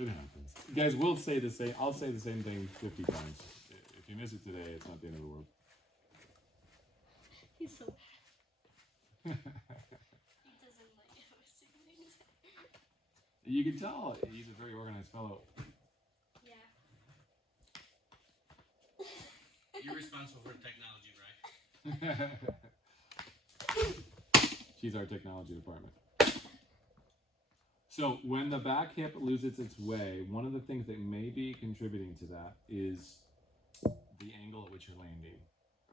It happens. You guys will say the same. I'll say the same thing 50 times. If you miss it today, it's not the end of the world. He's so bad. He doesn't like missing things. You can tell he's a very organized fellow. Yeah. You're responsible for technology, right? She's our technology department. So when the back hip loses its way, one of the things that may be contributing to that is the angle at which you're landing.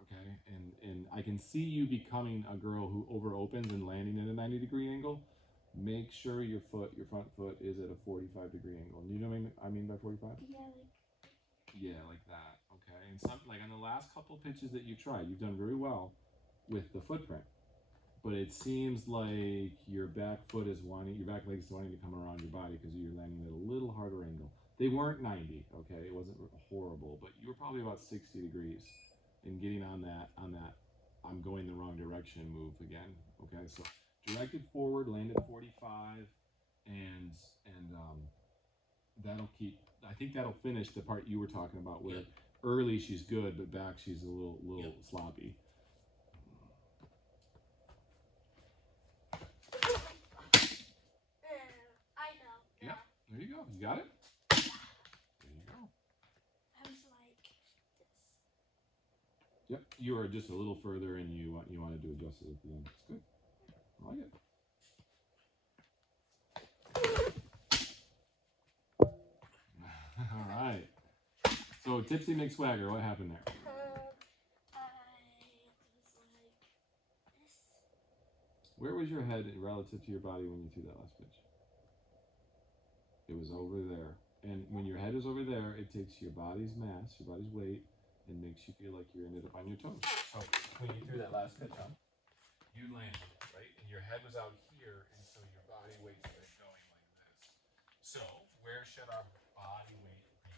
Okay, and I can see you becoming a girl who over opens and landing at a 90-degree angle. Make sure your front foot is at a 45-degree angle. You know what I mean by 45? Yeah, like that. Okay, and like on the last couple pitches that you tried, you've done very well with the footprint. But it seems like your back leg is wanting to come around your body because you're landing at a little harder angle. They weren't 90, okay? It wasn't horrible, but you were probably about 60 degrees. And getting on that I'm going the wrong direction move again. Okay, so directed forward, landed 45, and that'll keep. I think that'll finish the part you were talking about where early she's good, but back she's a little sloppy. I know. Yeah, there you go. You got it. Yep, you are just a little further, and you want to do adjust it at the end. It's good. I like it. All right. So Tipsy McSwagger, what happened there? Where was your head relative to your body when you threw that last pitch? It was over there. And when your head is over there, it takes your body's mass, your body's weight, and makes you feel like you ended up on your toes. So when you threw that last pitch on, you landed, right? And your head was out here, and so your body weight started going like this. So where should our body weight be?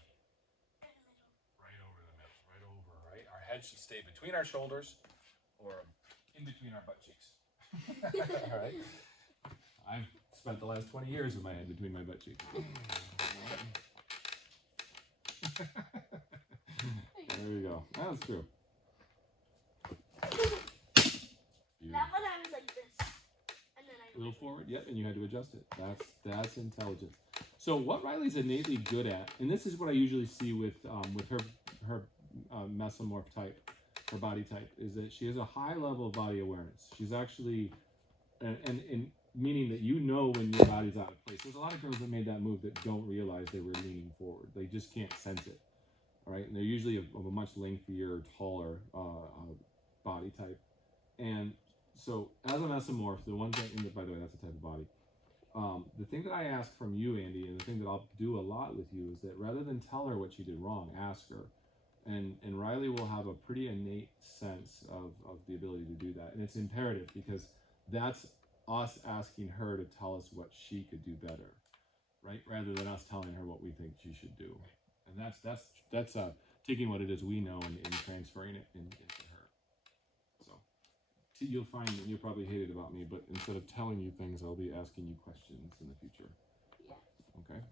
Right over the middle, right over, right? Our head should stay between our shoulders or in between our butt cheeks. All right? I've spent the last 20 years with my head between my butt cheeks. There you go. That's true. That one I was like this, and then I a little forward. Yep, and you had to adjust it. That's intelligence. So what Riley's innately good at, and this is what I usually see with her mesomorph type, her body type, is that she has a high level of body awareness. She's actually, and meaning that you know when your body's out of place. There's a lot of girls that made that move that don't realize they were leaning forward. They just can't sense it. All right, and they're usually of a much lengthier, taller body type. And so, as a mesomorph, the one thing, by the way, that's a type of body. The thing that I ask from you, Andy, and the thing that I'll do a lot with you is that rather than tell her what she did wrong, ask her. And Rylee will have a pretty innate sense of the ability to do that. And it's imperative because that's us asking her to tell us what she could do better, right? Rather than us telling her what we think she should do. And that's taking what it is we know and transferring it into her. So you'll find that you'll probably hate it about me, but instead of telling you things, I'll be asking you questions in the future. Yeah. Okay?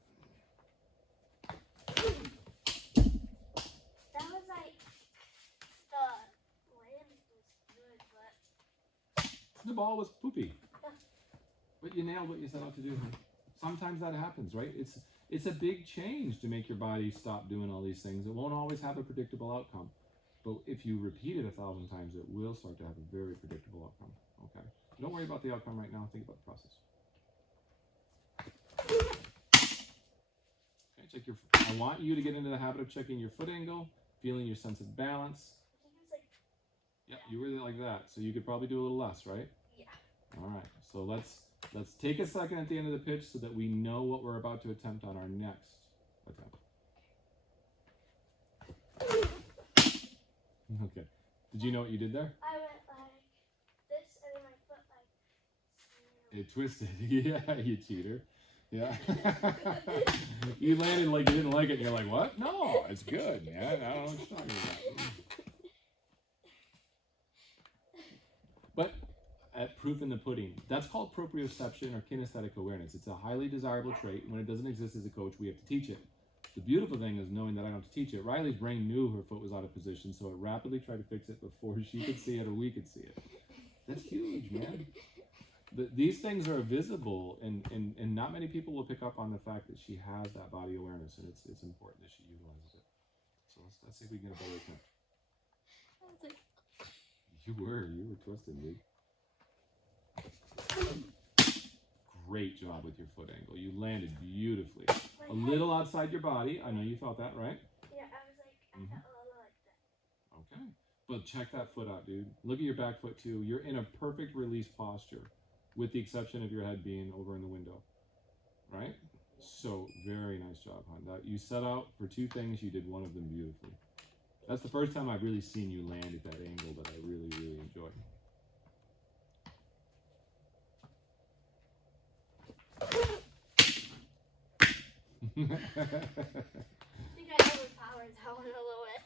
That was like, the land was good, but The ball was poopy. But you nailed what you set out to do. Sometimes that happens, right? It's a big change to make your body stop doing all these things. It won't always have a predictable outcome. But if you repeat it 1,000 times, it will start to have a very predictable outcome. Okay? Don't worry about the outcome right now. Think about the process. Okay, check your. I want you to get into the habit of checking your foot angle, feeling your sense of balance. I think it was like, Yep, you really like that. So you could probably do a little less, right? yeah. All right. So let's take a second at the end of the pitch so that we know what we're about to attempt on our next attempt. Okay. Did you know what you did there? I went like this, and then my foot like. It twisted. Yeah, you cheater. Yeah. You landed like you didn't like it, and you're like, what? No, it's good, man. I don't know what you're talking about. But proof in the pudding. That's called proprioception or kinesthetic awareness. It's a highly desirable trait. When it doesn't exist as a coach, we have to teach it. The beautiful thing is knowing that I don't have to teach it. Riley's brain knew her foot was out of position, so it rapidly tried to fix it before she could see it or we could see it. That's huge, man. These things are visible, and not many people will pick up on the fact that she has that body awareness, and it's important that she utilizes it. So let's see if we can get a better attempt. You were twisted, dude. Great job with your foot angle. You landed beautifully. A little outside your body. I know you felt that, right? Yeah, I was like, I felt a little like that. Okay. But check that foot out, dude. Look at your back foot, too. You're in a perfect release posture, with the exception of your head being over in the window. Right? So, very nice job, hon. You set out for two things. You did one of them beautifully. That's the first time I've really seen you land at that angle that I really, really enjoy. I think I overpowered that one a little bit.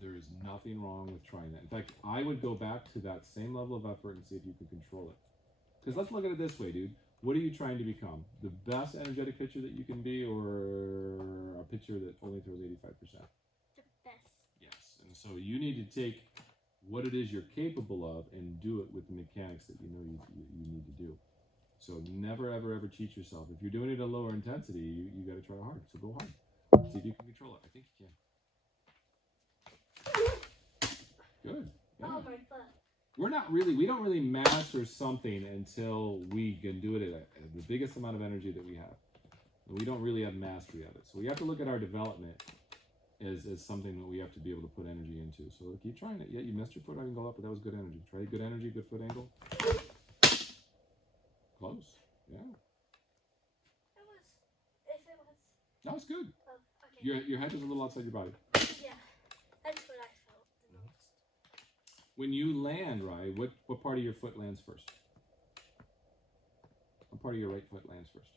There is nothing wrong with trying that. In fact, I would go back to that same level of effort and see if you can control it. Because let's look at it this way, dude. What are you trying to become? The best energetic pitcher that you can be, or a pitcher that only throws 85%? The best. Yes. And so you need to take what it is you're capable of and do it with the mechanics that you know you need to do. So never, ever, ever cheat yourself. If you're doing it at a lower intensity, you got to try hard. So go hard. See if you can control it. I think you can. Good. Yeah. Oh, my foot. We don't really master something until we can do it at the biggest amount of energy that we have. And we don't really have mastery of it. So we have to look at our development as something that we have to be able to put energy into. So keep trying it. Yeah, you missed your foot angle up, but that was good energy. Try good energy, good foot angle. Close. Yeah. That was good. Oh, okay. Your head is a little outside your body. Yeah, that's what I felt the most. When you land, right, what part of your foot lands first? What part of your right foot lands first?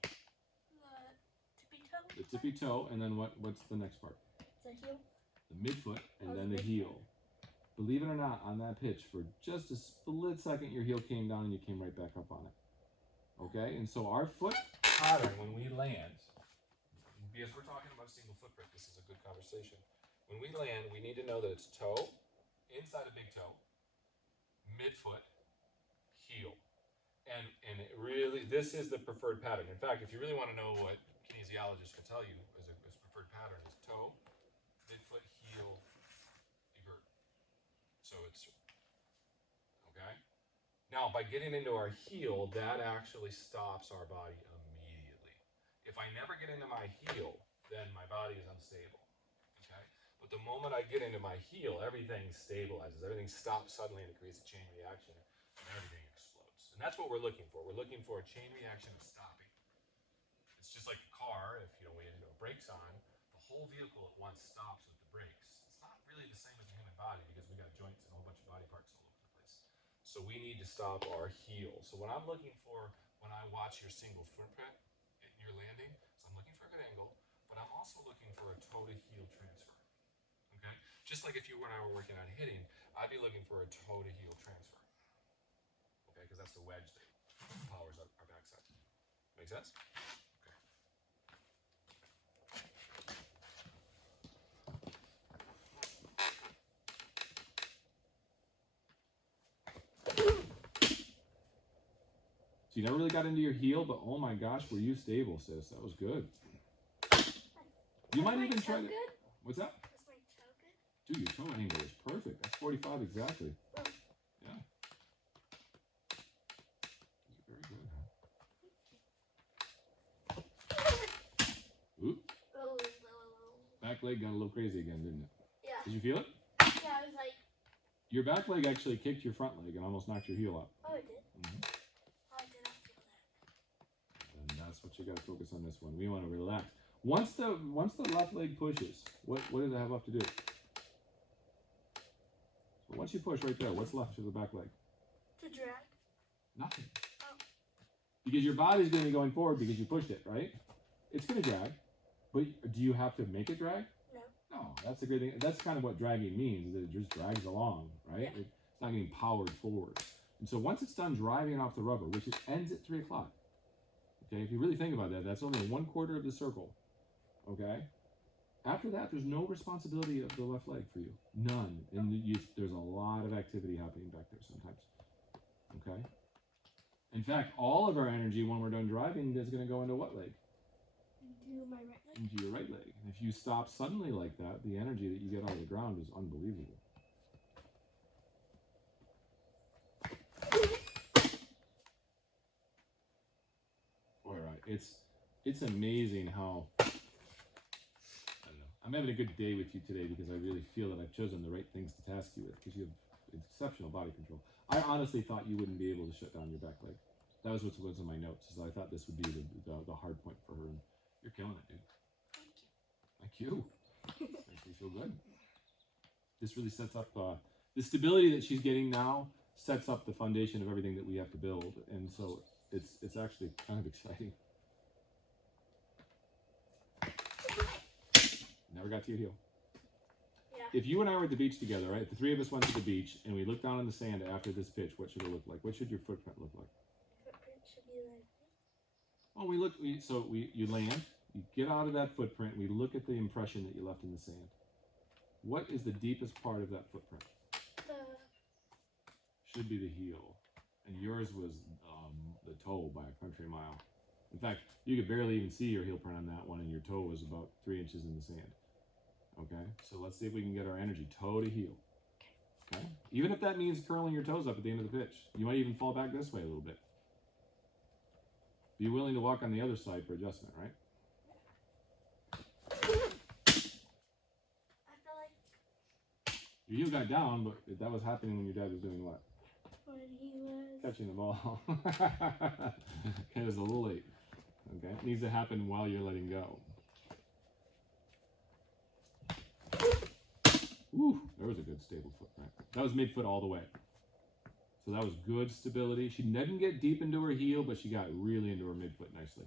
Tippy toe. The tippy toe, and then what's the next part? The heel. The midfoot, and Oh, then the the heel. Believe it or not, on that pitch, for just a split second, your heel came down and you came right back up on it. Okay, and so our foot pattern when we land, because we're talking about a single footprint, this is a good conversation. When we land, we need to know that it's toe, inside a big toe, midfoot, heel. And it really, this is the preferred pattern. In fact, if you really want to know what kinesiologists can tell you as a preferred pattern is toe, midfoot, heel, evert. So it's, okay? Now, by getting into our heel, that actually stops our body immediately. If I never get into my heel, then my body is unstable, okay? But the moment I get into my heel, everything stabilizes. Everything stops suddenly, and it creates a chain reaction, and everything explodes. And that's what we're looking for. We're looking for a chain reaction of stopping. It's just like a car. If when a brake's on, the whole vehicle at once stops with the brakes. It's not really the same with the human body because we got joints and a whole bunch of body parts all over the place. So we need to stop our heel. So what I'm looking for when I watch your single footprint and your landing, so I'm looking for a good angle, but I'm also looking for a toe to heel transfer. Okay? Just like if you and I were working on hitting, I'd be looking for a toe to heel transfer. Okay, because that's the wedge that powers our backside. Make sense? Okay. So you never really got into your heel, but oh my gosh, were you stable, sis? That was good. You might even try to. Good? What's that? Was my toe good? Dude, your toe angle is perfect. That's 45 exactly. Oh. Yeah. These are very good. Oop. Oh. Back leg got a little crazy again, didn't it? Yeah. Did you feel it? Yeah, I was like, Your back leg actually kicked your front leg and almost knocked your heel out. oh, it did. Mm-hmm. Oh, I did not feel that. And that's what you got to focus on this one. We want to relax. Once the left leg pushes, what does it have left to do? So once you push right there, what's left to the back leg? To drag. Nothing. Oh. Because your body's going to be going forward because you pushed it, right? It's going to drag. But do you have to make it drag? No. No, that's the great thing. That's kind of what dragging means, is that it just drags along, right? Yeah. It's not getting powered forward. And so once it's done driving off the rubber, which it ends at 3 o'clock, okay, if you really think about that, that's only 1/4 of the circle, okay? After that, there's no responsibility of the left leg for you. None. And there's a lot of activity happening back there sometimes, okay? In fact, all of our energy when we're done driving is going to go into what leg? Into my right leg. Into your right leg. And if you stop suddenly like that, the energy that you get out of the ground is unbelievable. All right, it's amazing how, I don't know, I'm having a good day with you today because I really feel that I've chosen the right things to task you with because you have exceptional body control. I honestly thought you wouldn't be able to shut down your back leg. That was what was in my notes, is I thought this would be the hard point for her, and you're killing it, dude. Thank you. Makes me feel good. This really sets up, the stability that she's getting now sets up the foundation of everything that we have to build, and so it's actually kind of exciting. Never got to your heel. Yeah. If you and I were at the beach together, right? The three of us went to the beach and we looked down on the sand after this pitch. What should it look like? What should your footprint look like? Footprint should be like this. Oh, you land, you get out of that footprint. We look at the impression that you left in the sand. What is the deepest part of that footprint? Should be the heel, and yours was the toe by a country mile. In fact, you could barely even see your heel print on that one, and your toe was about 3 inches in the sand. Okay, so let's see if we can get our energy toe to heel. Okay, even if that means curling your toes up at the end of the pitch, you might even fall back this way a little bit. Be willing to walk on the other side for adjustment, right? I feel like Your heel got down, but that was happening when your dad was doing what? when he was Catching the ball. It was a little late. Okay, it needs to happen while you're letting go. Woo, there was a good stable footprint. That was midfoot all the way. So that was good stability. She didn't get deep into her heel, but she got really into her midfoot nicely.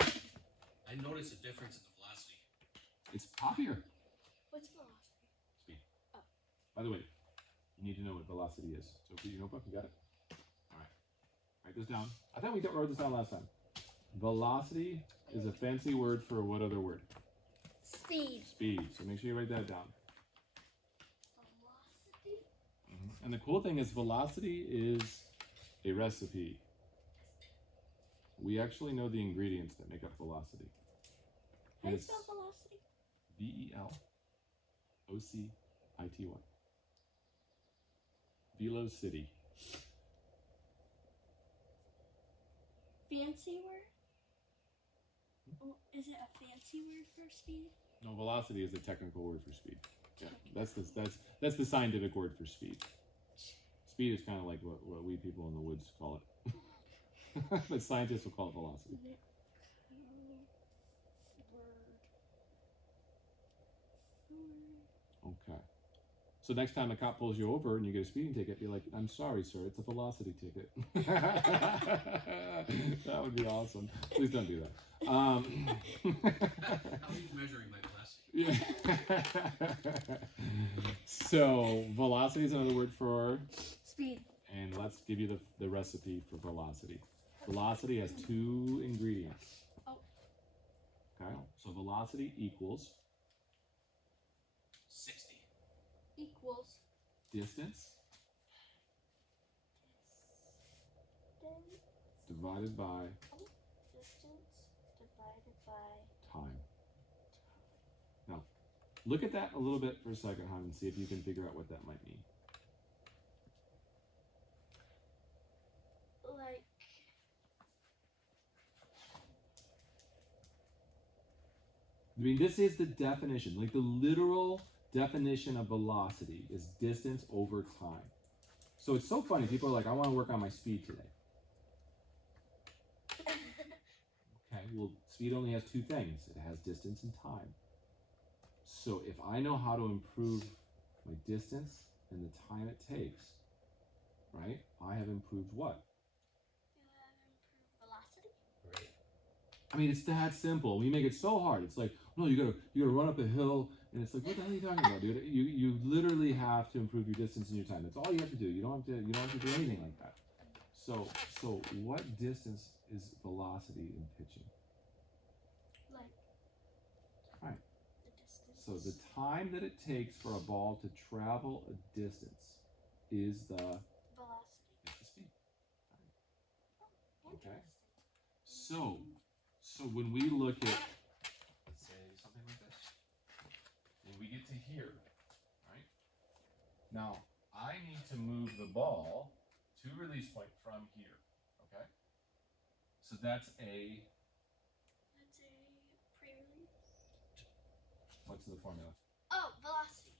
I noticed a difference in the velocity. It's poppier. What's velocity? Speed. Oh. By the way, you need to know what velocity is. So put your notebook, you got it? All right. Write this down. I thought we wrote this down last time. Velocity is a fancy word for what other word? Speed. Speed. So make sure you write that down. Velocity? And the cool thing is velocity is a recipe. We actually know the ingredients that make up velocity. How do you It's spell velocity? VELOCITY. Velocity. Fancy word? Oh, is it a fancy word for speed? No, velocity is a technical word for speed. Yeah, that's the scientific word for speed. Speed is kind of like what we people in the woods call it. But scientists will call it velocity. Okay. So next time a cop pulls you over and you get a speeding ticket, be like, "I'm sorry, sir, it's a velocity ticket." That would be awesome. Please don't do that. How are you measuring my velocity? Yeah. So velocity is another word for Speed. and let's give you the recipe for velocity. Velocity has 2 ingredients. Oh. Okay, so velocity equals 60. Equals distance distance divided by divided by time. Now, look at that a little bit for a second, hon, and see if you can figure out what that might mean. like I mean, this is the definition, like the literal definition of velocity is distance over time. So it's so funny. People are like, I want to work on my speed today. Okay, well, speed only has 2 things. It has distance and time. So if I know how to improve my distance and the time it takes, right, I have improved what? you have improved velocity. Right. I mean, it's that simple. We make it so hard. It's like, no, you gotta run up a hill And it's like, what the hell are you talking about, dude? You literally have to improve your distance and your time. That's all you have to do. You don't have to do anything like that. So what distance is velocity in pitching? Like. Right. The distance. So the time that it takes for a ball to travel a distance is the Velocity. it's the speed. Oh, Okay. interesting. So when we look at, let's say something like this, when we get to here, right? Now I need to move the ball to release point from here. Okay. So that's a pre-release. what's the formula? Oh, velocity.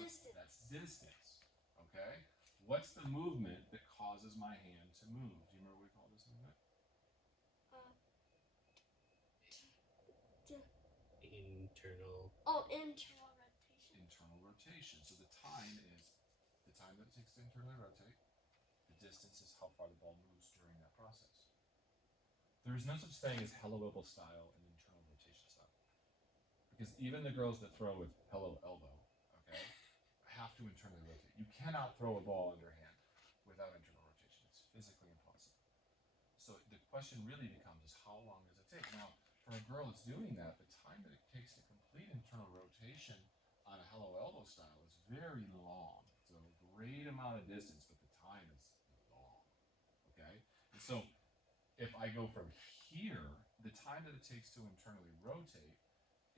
Distance. That's distance. Okay. What's the movement that causes my hand to move? Do you remember what we call this movement? Internal. Internal rotation. Internal rotation. So the time is the time that it takes to internally rotate. The distance is how far the ball moves during that process. There is no such thing as hello elbow style and internal rotation style. Because even the girls that throw with hello elbow, okay, have to internally rotate. You cannot throw a ball underhand without internal rotation. It's physically impossible. So the question really becomes is how long does it take? Now, for a girl that's doing that, the time that it takes to complete internal rotation on a hello elbow style is very long. It's a great amount of distance, but the time is long. Okay? And so if I go from here, the time that it takes to internally rotate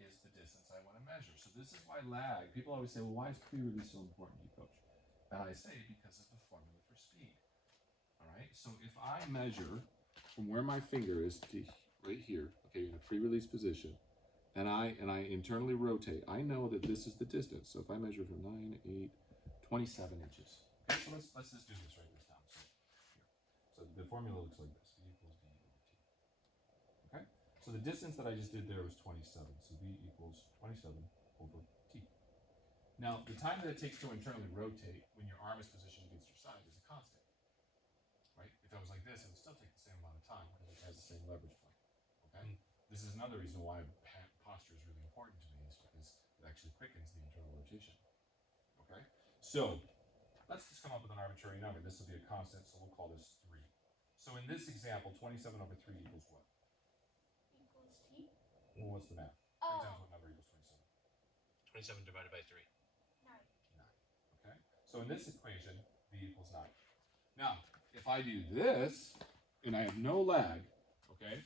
is the distance I want to measure. So this is why lag, people always say, well, why is pre-release so important to you, coach? And I say because of the formula for speed. All right? So if I measure from where my finger is to right here, okay, in a pre-release position, and I internally rotate, I know that this is the distance. So if I measure from 9, 8, 27 inches. Okay, so let's just do this, write this down. So here. So the formula looks like this. V equals B over T. Okay? So the distance that I just did there was 27. So V equals 27 over T. Now, the time that it takes to internally rotate when your arm is positioned against your side is a constant. Right? If I was like this, it would still take the same amount of time because it has the same leverage point. Okay? This is another reason why posture is really important to me, is because it actually quickens the internal rotation. Okay? So let's just come up with an arbitrary number. This will be a constant, so we'll call this 3. So in this example, 27 over 3 equals what? Equals T. Well, what's the math? 3 times what number equals 27? 27 divided by 3. 9. 9. Okay? So in this equation, V equals 9. Now, if I do this, and I have no lag, okay,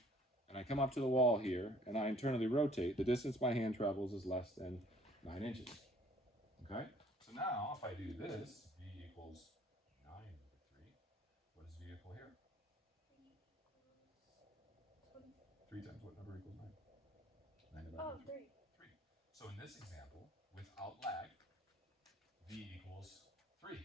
and I come up to the wall here, and I internally rotate, the distance my hand travels is less than 9 inches. Okay? So now, if I do this, V equals 9 over 3. What does V equal here? 3 times what number equals 9? 9 divided by 3. 3. So in this example, without lag, V equals 3.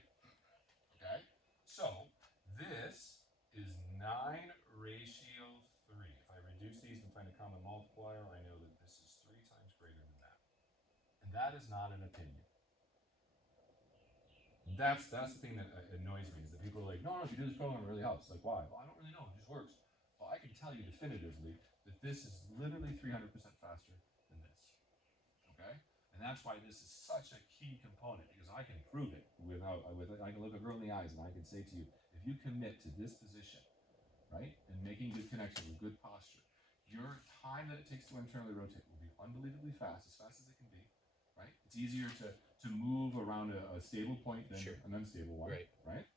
Okay? So this is 9 ratio 3. If I reduce these and find a common multiplier, I know that this is 3 times greater than that. And that is not an opinion. That's the thing that annoys me, is that people are like, no, if you do this program, it really helps. Like, why? Well, I don't really know. It just works. Well, I can tell you definitively that this is literally 300% faster than this. Okay? And that's why this is such a key component, because I can prove it I can look a girl in the eyes and I can say to you, if you commit to this position, right, and making good connection with good posture, your time that it takes to internally rotate will be unbelievably fast as it can be, right? It's easier to move around a stable point than an unstable one, right?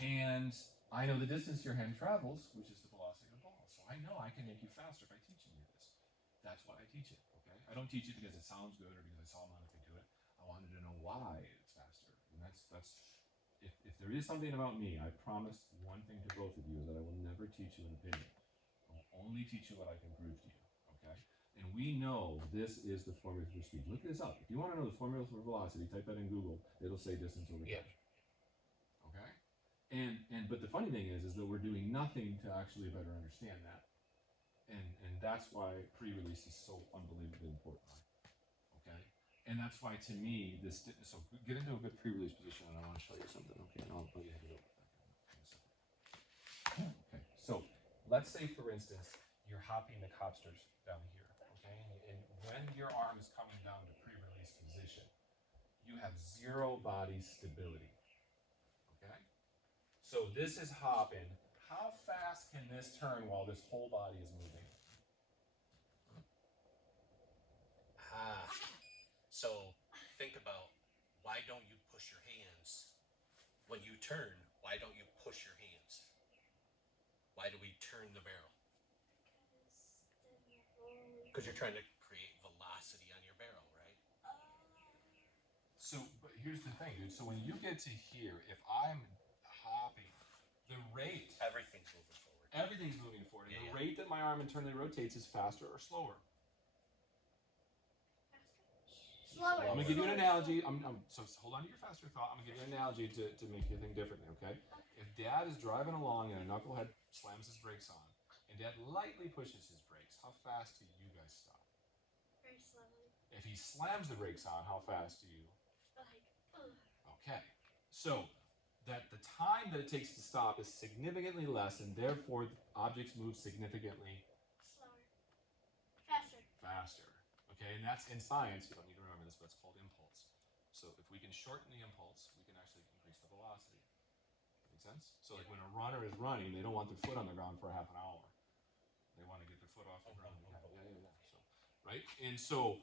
And I know the distance your hand travels, which is the velocity of the ball. So I know I can make you faster by teaching you this. That's why I teach it, okay? I don't teach it because it sounds good or because I saw Monica do it. I wanted to know why it's faster. And that's if there is something about me, I promise one thing to both of you, is that I will never teach you an opinion. I will only teach you what I can prove to you, okay? And we know this is the formula for speed. Look this up. If you want to know the formula for velocity, type that in Google. It'll say distance over time. Okay? But the funny thing is that we're doing nothing to actually better understand that. And that's why pre-release is so unbelievably important. Okay? And that's why, to me, so get into a good pre-release position, and I want to show you something. Okay, and I'll get it over. Okay, so let's say, for instance, you're hopping the copsters down here. Okay, and when your arm is coming down to pre-release stance position. You have zero body stability. Okay? So this is hopping. How fast can this turn while this whole body is moving? So think about, why don't you push your hands? When you turn, why don't you push your hands? Why do we turn the barrel? Because you're trying to create velocity on your barrel, right? So, but here's the thing, dude. So when you get to here, if I'm hopping, the rate, Everything's moving forward. everything's moving forward. Yeah, The yeah. rate that my arm internally rotates is faster or slower. Slower. I'm gonna give you an analogy. So hold on to your faster thought. I'm gonna give you an analogy to make you think differently, okay? If Dad is driving along and a knucklehead slams his brakes on, and Dad lightly pushes his brakes, how fast do you guys stop? Very slowly. If he slams the brakes on, how fast do you? Like, ugh. Okay. So that the time that it takes to stop is significantly less, and therefore objects move significantly Slower. Faster. faster. Okay, and that's in science, you don't need to remember this, but it's called impulse. So if we can shorten the impulse, we can actually increase the velocity. Make sense? So like when a runner is running, they don't want their foot on the ground for a half an hour. They want to get their foot off the ground. Yeah. So, right? And so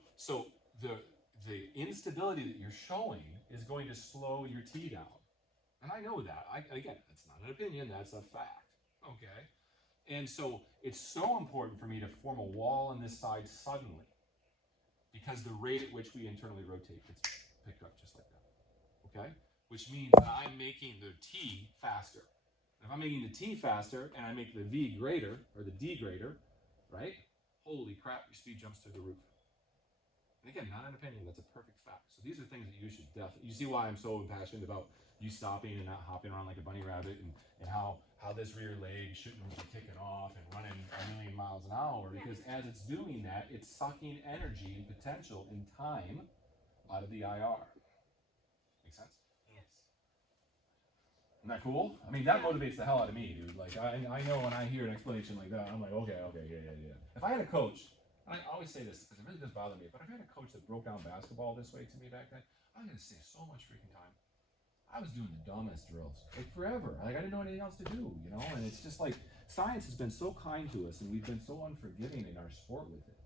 the instability that you're showing is going to slow your T down. And I know that. Again, that's not an opinion, that's a fact. Okay? And so it's so important for me to form a wall on this side suddenly, because the rate at which we internally rotate gets picked up just like that. Okay? Which means that I'm making the T faster. And if I'm making the T faster and I make the V greater, or the D greater, right? Holy crap, your speed jumps through the roof. And again, not an opinion, that's a perfect fact. So these are things that you should definitely, you see why I'm so passionate about you stopping and not hopping around like a bunny rabbit, and how this rear leg shouldn't be kicking off and running a million miles an hour, because as it's doing that, it's sucking energy and potential and time out of the IR. Make sense? Yes. Isn't that cool? I mean, that motivates the hell out of me, dude. Like, I know when I hear an explanation like that, I'm like, okay, yeah. If I had a coach, I always say this because it really does bother me, but if I had a coach that broke down basketball this way to me back then, I'm gonna save so much freaking time. I was doing the dumbest drills, like forever. Like I didn't know anything else to do, you know? And it's just like, science has been so kind to us, and we've been so unforgiving in our sport with it.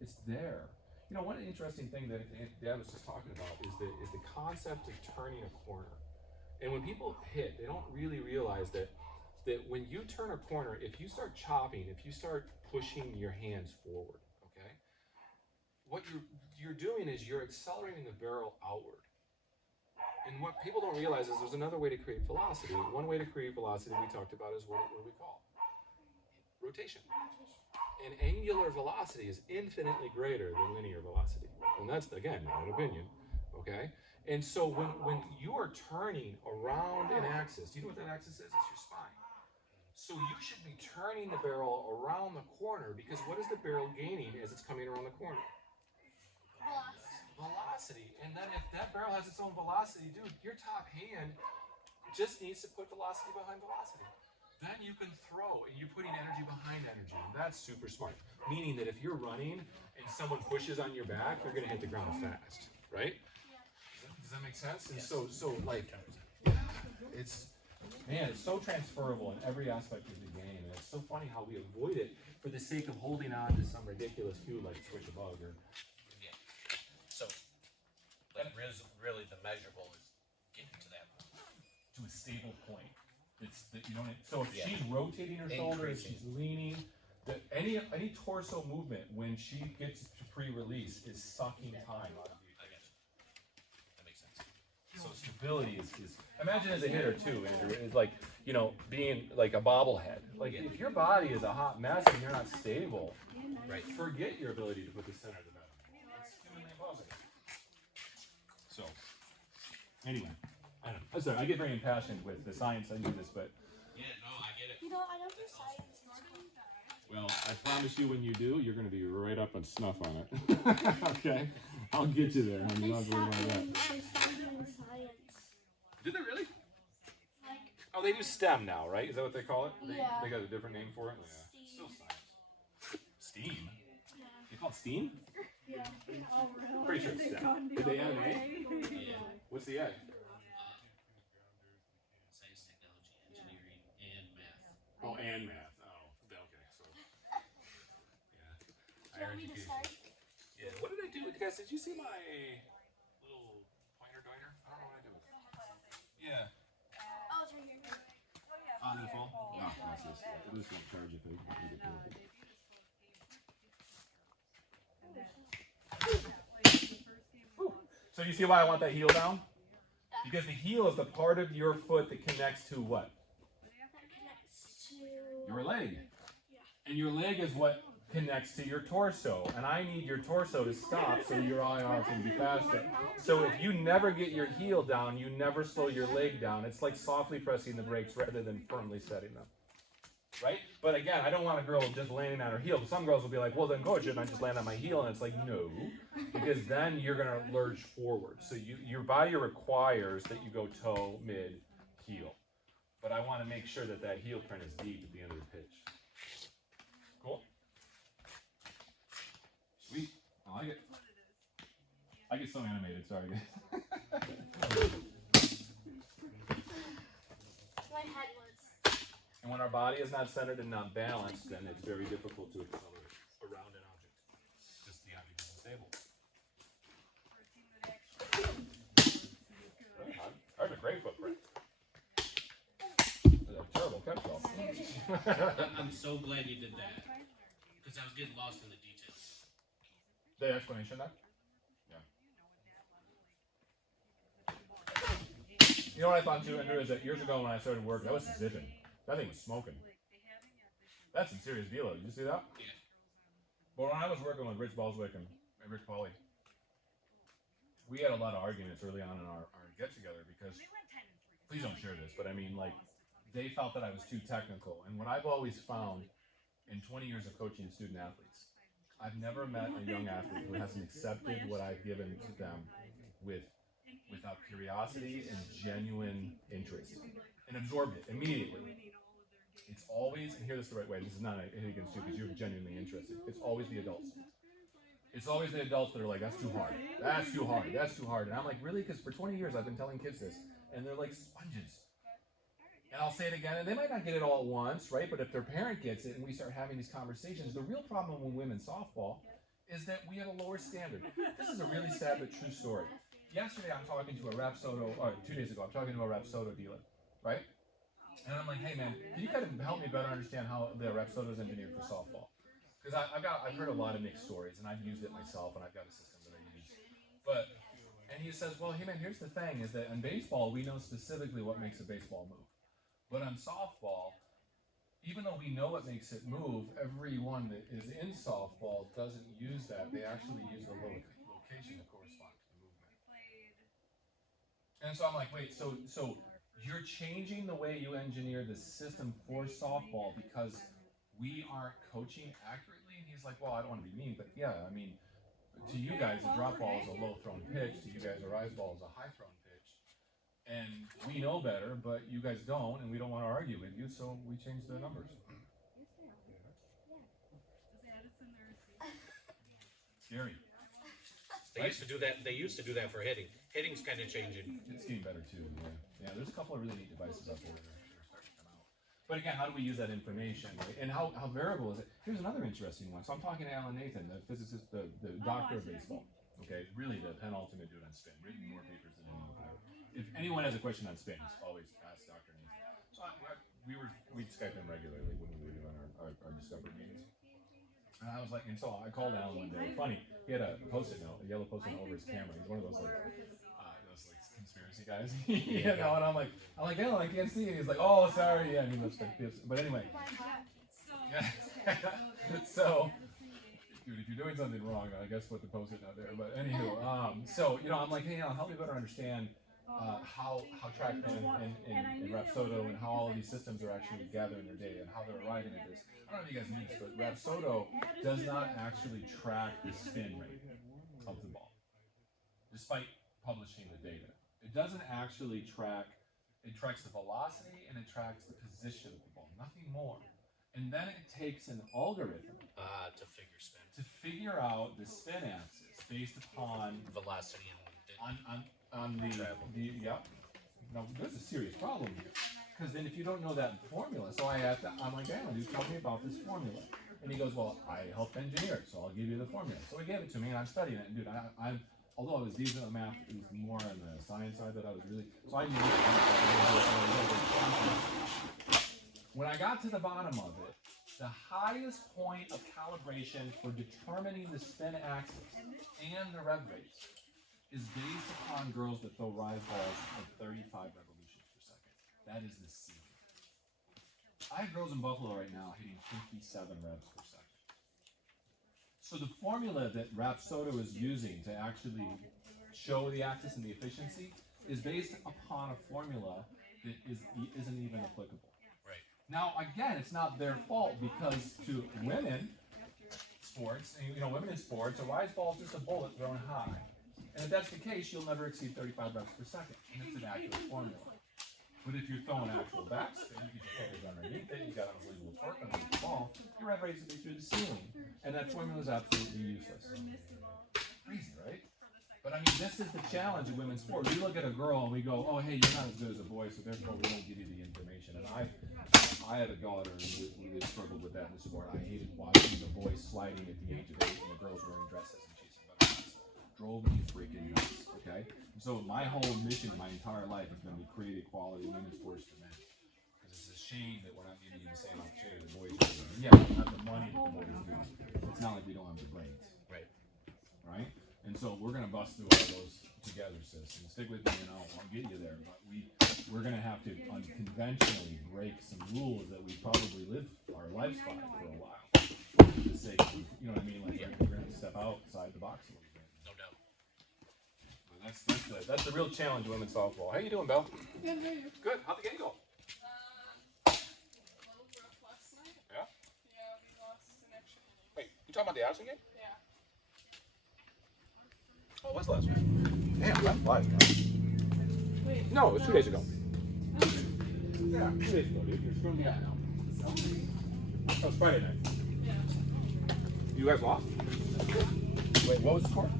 It's there. You know, one interesting thing that Dad was just talking about is the concept of turning a corner. And when people hit, they don't really realize that when you turn a corner, if you start chopping, if you start pushing your hands forward, okay, what you're doing is you're accelerating the barrel outward. And what people don't realize is there's another way to create velocity. One way to create velocity we talked about is what we call rotation. And angular velocity is infinitely greater than linear velocity. And that's, again, not an opinion, okay? And so when you are turning around an axis, do you know what that axis is? It's your spine. So you should be turning the barrel around the corner, because what is the barrel gaining as it's coming around the corner? Velocity. And then if that barrel has its own velocity, dude, your top hand just needs to put velocity behind velocity. Then you can throw, and you're putting energy behind energy. And that's super smart. Meaning that if you're running and someone pushes on your back, you're gonna hit the ground fast, right? Does that make sense? And so like, it's so transferable in every aspect of the game. And it's so funny how we avoid it for the sake of holding on to some ridiculous cue like switch a bug or. So, like, really the measurable is getting to that. To a stable point. It's that you don't. So if she's rotating her shoulder, if she's leaning, that any torso movement when she gets to pre-release is sucking time out of you. I got you. That makes sense. So stability is imagine as a hitter too, Andrew, is like, you know, being like a bobblehead. Like if your body is a hot mess and you're not stable, Right. forget your ability to put the center of the bat. It's humanly impossible. So anyway, I don't know. I'm sorry, I get very impassioned with the science into this, but Yeah, no, I get it. You know, I don't do science in school. well, I promise you when you do, you're gonna be right up on snuff on it. Okay? I'll get you there. I'm not worried about that. They stopped doing science. Did they really? Like, Oh, they do STEM now, right? Is that what they call it? Yeah. They got a different name for it? Yeah. STEAM. Still science. Steam? yeah. They call it STEAM? Yeah. Oh, really? Pretty sure it's STEM. Did they have an A? Yeah. What's the A? Science, technology, engineering, and math. Oh, and math. Oh, okay. So, yeah. Do you want me to start? Yeah. What did I do? Guys, did you see my little pointer doiner? I don't know what I did with it. Yeah. Oh, it's right here. On the phone? Yeah. That's just, it just won't charge if it. So you see why I want that heel down? Because the heel is the part of your foot that connects to what? Your leg. And your leg is what connects to your torso. And I need your torso to stop so your IR can be faster. So if you never get your heel down, you never slow your leg down. It's like softly pressing the brakes rather than firmly setting them. Right? But again, I don't want a girl just landing on her heel. Some girls will be like, well, then coach, and I just land on my heel. And it's like, no, because then you're going to lurch forward. So your body requires that you go toe, mid, heel. But I want to make sure that that heel print is deep at the end of the pitch. Cool? Sweet. I like it. I get so animated. Sorry, guys. My head was. And when our body is not centered and not balanced, then it's very difficult to accelerate around an object. Just the object isn't stable. That's a great footprint. That's a terrible catch ball. I'm so glad you did that because I was getting lost in the details. The explanation there? Yeah. You know what I thought too, Andrew, is that years ago when I started working, I was zipping. That thing was smoking. That's some serious deal. Did you see that? Yeah. But when I was working with Rich Balswick and Rich Pauly, we had a lot of arguments early on in our get-together because, please don't share this, but I mean, like, they felt that I was too technical. And what I've always found in 20 years of coaching student athletes, I've never met a young athlete who hasn't accepted what I've given to them without curiosity and genuine interest and absorbed it immediately. It's always, and hear this the right way, this is not a hit against you because you're genuinely interested. It's always the adults. It's always the adults that are like, that's too hard. That's too hard. That's too hard. And I'm like, really? Because for 20 years I've been telling kids this, and they're like sponges. And I'll say it again, and they might not get it all at once, right? But if their parent gets it and we start having these conversations, the real problem with women's softball is that we have a lower standard. This is a really sad but true story. Yesterday I'm talking to a Rapsodo, or 2 days ago, I'm talking to a Rapsodo dealer, right? And I'm like, hey man, can you kind of help me better understand how the Rapsodo is engineered for softball? Because I've heard a lot of mixed stories, and I've used it myself, and I've got a system that I use. And he says, well, hey man, here's the thing, is that in baseball, we know specifically what makes a baseball move. But on softball, even though we know what makes it move, everyone that is in softball doesn't use that. They actually use the location that corresponds to the movement. And so I'm like, wait, so you're changing the way you engineer the system for softball because we aren't coaching accurately? And he's like, well, I don't want to be mean, but yeah, I mean, to you guys, a drop ball is a low thrown pitch. To you guys, a rise ball is a high thrown pitch. And we know better, but you guys don't, and we don't want to argue with you, so we change the numbers. Scary. They used to do that. They used to do that for hitting. Hitting's kind of changing. It's getting better too. Yeah. There's a couple of really neat devices out there that are starting to come out. But again, how do we use that information, right? And how variable is it? Here's another interesting one. So I'm talking to Alan Nathan, the physicist, the doctor of baseball. Okay, really the penultimate dude on spin. Written more papers than anyone ever. If anyone has a question on spin, just always ask Dr. Nathan. So we'd Skype him regularly when we were doing our Discover meetings. And I was like, and so I called Alan one day. Funny, he had a post-it note, a yellow post-it note over his camera. He's one of those like conspiracy guys, you know. And I'm like, Alan, I can't see it. He's like, oh, sorry, yeah. And he looks like this, but anyway. Yeah. So, dude, if you're doing something wrong, I guess put the post-it note there. But anywho, so you know, I'm like, hey, Alan, help me better understand how TrackMan and Rapsodo and how all of these systems are actually gathering their data and how they're arriving at this. I don't know if you guys knew this, but Rapsodo does not actually track the spin rate of the ball, despite publishing the data. It doesn't actually track, it tracks the velocity and it tracks the position of the ball, nothing more. And then it takes an algorithm To figure spin. to figure out the spin axis. based upon Velocity and on the yep. No, there's a serious problem here. Because then if you don't know that formula, so I'm like, Alan, dude, tell me about this formula. And he goes, well, I helped engineer it, so I'll give you the formula. So he gave it to me, and I'm studying it. And dude, I'm although I was decent at math, it was more on the science side that I was really, so I knew it. When I got to the bottom of it, the highest point of calibration for determining the spin axis and the rev rates is based upon girls that throw rise balls at 35 revolutions per second. That is the ceiling. I have girls in Buffalo right now hitting 57 revs per second. So the formula that Rapsodo is using to actually show the axis and the efficiency is based upon a formula that isn't even applicable. right. Now, again, it's not their fault because to women sports, women in sports, a rise ball is just a bullet thrown high. And if that's the case, you'll never exceed 35 reps per second. And it's an accurate formula. But if you're throwing actual backspin, you get your fingers underneath it, you got unbelievable torque underneath the ball, your rev rate's going to be through the ceiling. And that formula is absolutely useless. Crazy, right? But I mean, this is the challenge of women's sports. We look at a girl and we go, oh, hey, you're not as good as a boy, so therefore we don't give you the information. And I had a daughter who really struggled with that in the sport. I hated watching the boys sliding at the age of 8 and the girls wearing dresses and chasing butterflies. Drove me freaking nuts, okay? And so my whole mission my entire life has been to create equality in women's sports for men. Because it's a shame that we're not giving you the same opportunity the boys are doing. Yeah, we have the money that the boys are doing. It's not like we don't have the brains. Right. Right? And so we're going to bust through all those together, sis. And stick with me and I'll get you there. But we're going to have to unconventionally break some rules that we probably live our lives by for a while. For the sake of, you know what I mean? Like we're going to step outside the box a little bit. No doubt. But that's the real challenge of women's softball. How you doing, Belle? Good, how are you? Good. How'd the game go? A little rough last night. Yeah? Yeah, we lost an extra inning. Wait, you talking about the Addison game? Yeah. Oh, what's last night? Damn, that flies, man. Wait. No, it was 2 days ago. Oh, Yeah, 2 days ago, dude. You're screwing me up now. sorry. That was Friday night. Yeah. You guys lost? Wait, what was the score?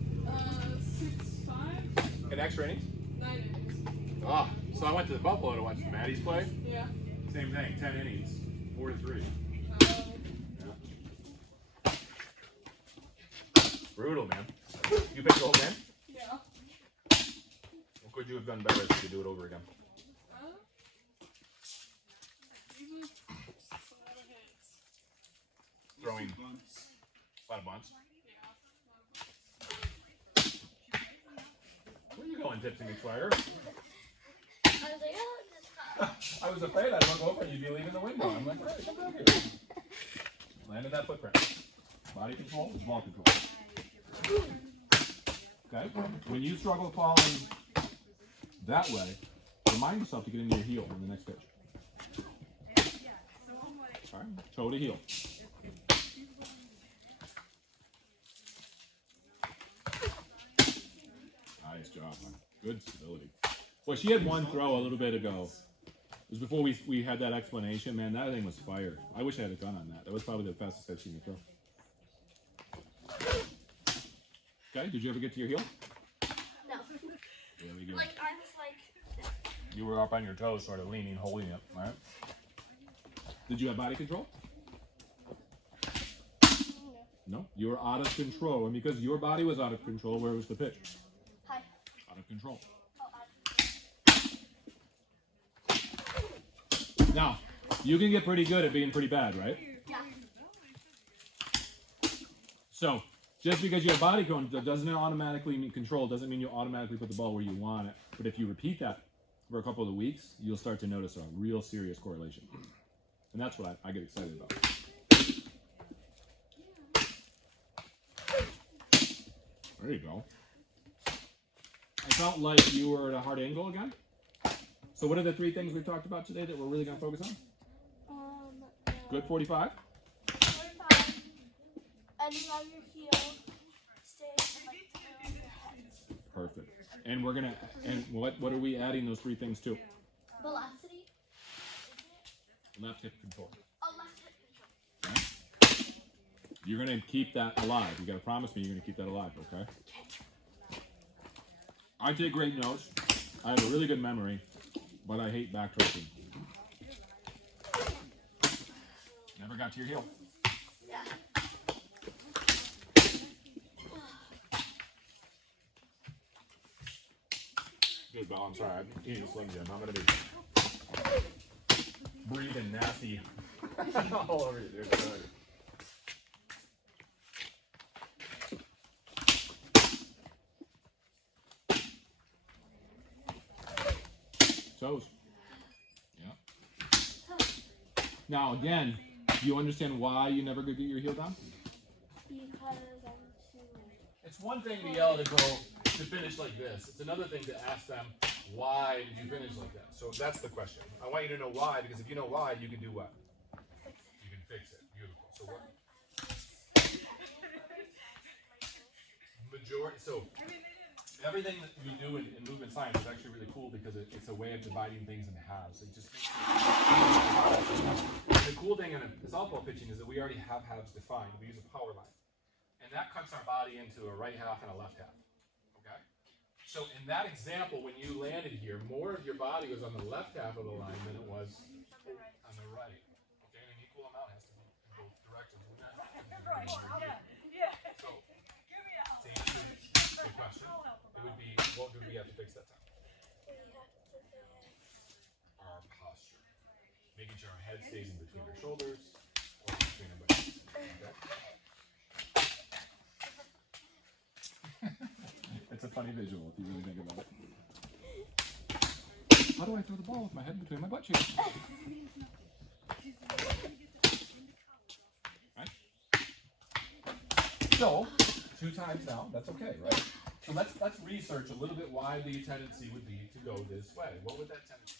6-5. In extra innings? 9 innings. Ah, so I went to the Buffalo to watch the Maddies play. Yeah. Same thing, 10 innings, 4-3. Um, Brutal, man. You picked the whole game? yeah. What could you have done better if you could do it over again? Usually just a lot of hits. Throwing a lot of bunts. Yeah. Where are you going, Tipsy McSwagger? I was like, oh, just I was afraid I'd look over and you'd be leaving the window. I'm like, right, come back here. Landed that footprint. Body control is ball control. Okay? When you struggle falling that way, remind yourself to get into your heel in the next pitch. All right, toe to heel. Nice job, man. Good stability. Well, she had one throw a little bit ago. It was before we had that explanation, man. That thing was fire. I wish I had a gun on that. That was probably the fastest I've seen it throw. Okay, did you ever get to your heel? no. Yeah, we go. Like, I was like, You were up on your toes, sort of leaning, holding it, right? Did you have body control? No, you were out of control, and because your body was out of control, where was the pitch? hi. Out of control. Oh, Now, you can get pretty good at being pretty bad, right? yeah. So, just because you have body control doesn't automatically mean control, doesn't mean you automatically put the ball where you want it. But if you repeat that for a couple of weeks, you'll start to notice a real serious correlation. And that's what I get excited about. There you go. I felt like you were at a hard angle again. So what are the 3 things we talked about today that we're really going to focus on? Good 45? 45. Ending on your heel. Stay like your head. Perfect. And we're going to, and what are we adding those 3 things to? Velocity. Isn't it? Left hip control. Oh, left hip control. You're gonna keep that alive. You gotta promise me you're gonna keep that alive, okay? I take great notes. I have a really good memory, but I hate backtracking. Never got to your heel. Yeah. Good, Belle. I'm sorry. I'm eating Slim Jim. I'm gonna be breathing nasty all over you, dude. Sorry. Toes. Yeah. Now again, do you understand why you never could get your heel down? Because I'm too. It's one thing to yell to go to finish like this. It's another thing to ask them, why did you finish like that? So that's the question. I want you to know why, because if you know why, you can do what? You can fix it. Beautiful. So what? So everything that we do in movement science is actually really cool because it's a way of dividing things into halves. It just makes the cool thing in a softball pitching is that we already have halves defined. We use a power line. And that cuts our body into a right half and a left half. Okay? So in that example, when you landed here, more of your body was on the left half of the line than it was on the right. Okay? And an equal amount has to be in both directions. So, to answer the question, it would be, what do we have to fix that time? Our posture. Making sure our head stays in between our shoulders or between our butts. Okay? It's a funny visual if you really think about it. How do I throw the ball with my head between my butt cheeks? Right? So, 2 times now, that's okay, right? So let's research a little bit why the tendency would be to go this way. What would that tendency?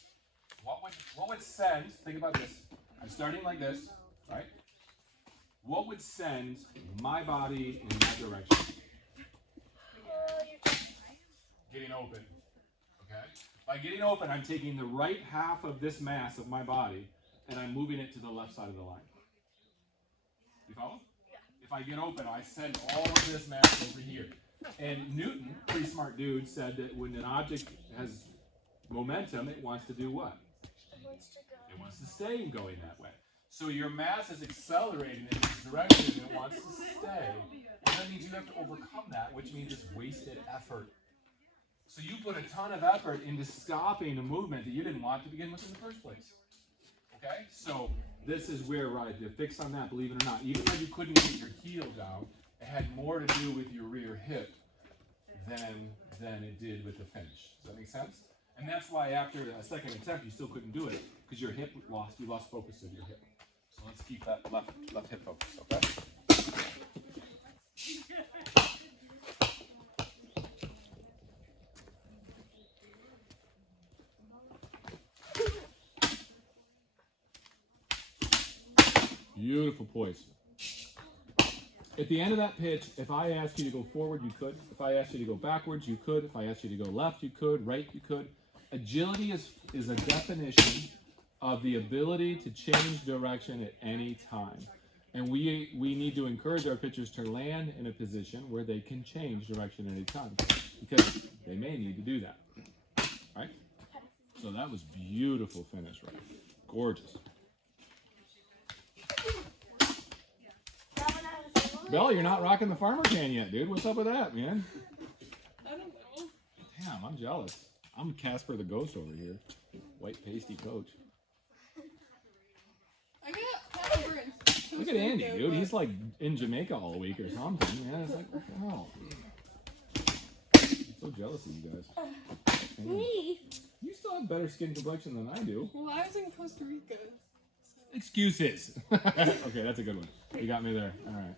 What would send? Think about this. I'm starting like this, right? What would send my body in that direction? Getting open. Okay? By getting open, I'm taking the right half of this mass of my body and I'm moving it to the left side of the line. You follow? Yeah. If I get open, I send all of this mass over here. And Newton, pretty smart dude, said that when an object has momentum, it wants to do what? It wants to go. It wants to stay going that way. So your mass is accelerating in this direction and it wants to stay. And that means you have to overcome that, which means it's wasted effort. So you put a ton of effort into stopping a movement that you didn't want to begin with in the first place. Okay? So this is where, right, the fix on that, believe it or not, even though you couldn't get your heel down, it had more to do with your rear hip than it did with the finish. Does that make sense? And that's why after a second attempt, you still couldn't do it, because your hip you lost focus of your hip. So let's keep that left hip focus, okay? Beautiful poise. At the end of that pitch, if I asked you to go forward, you could. If I asked you to go backwards, you could. If I asked you to go left, you could. Right, you could. Agility is a definition of the ability to change direction at any time. And we need to encourage our pitchers to land in a position where they can change direction at any time, because they may need to do that. Right? So that was beautiful finish, right? Gorgeous. Bella, you're not rocking the farmer can yet, dude. What's up with that, man? I don't know. Damn, I'm jealous. I'm Casper the Ghost over here. White pasty coach. I got burns. Look at Andy, dude. He's like in Jamaica all week or something. Yeah, it's like, what the hell? I'm so jealous of you guys. Damn. Me? You still have better skin complexion than I do. Well, I was in Costa Rica. So. Excuses. Okay, that's a good one. You got me there. All right.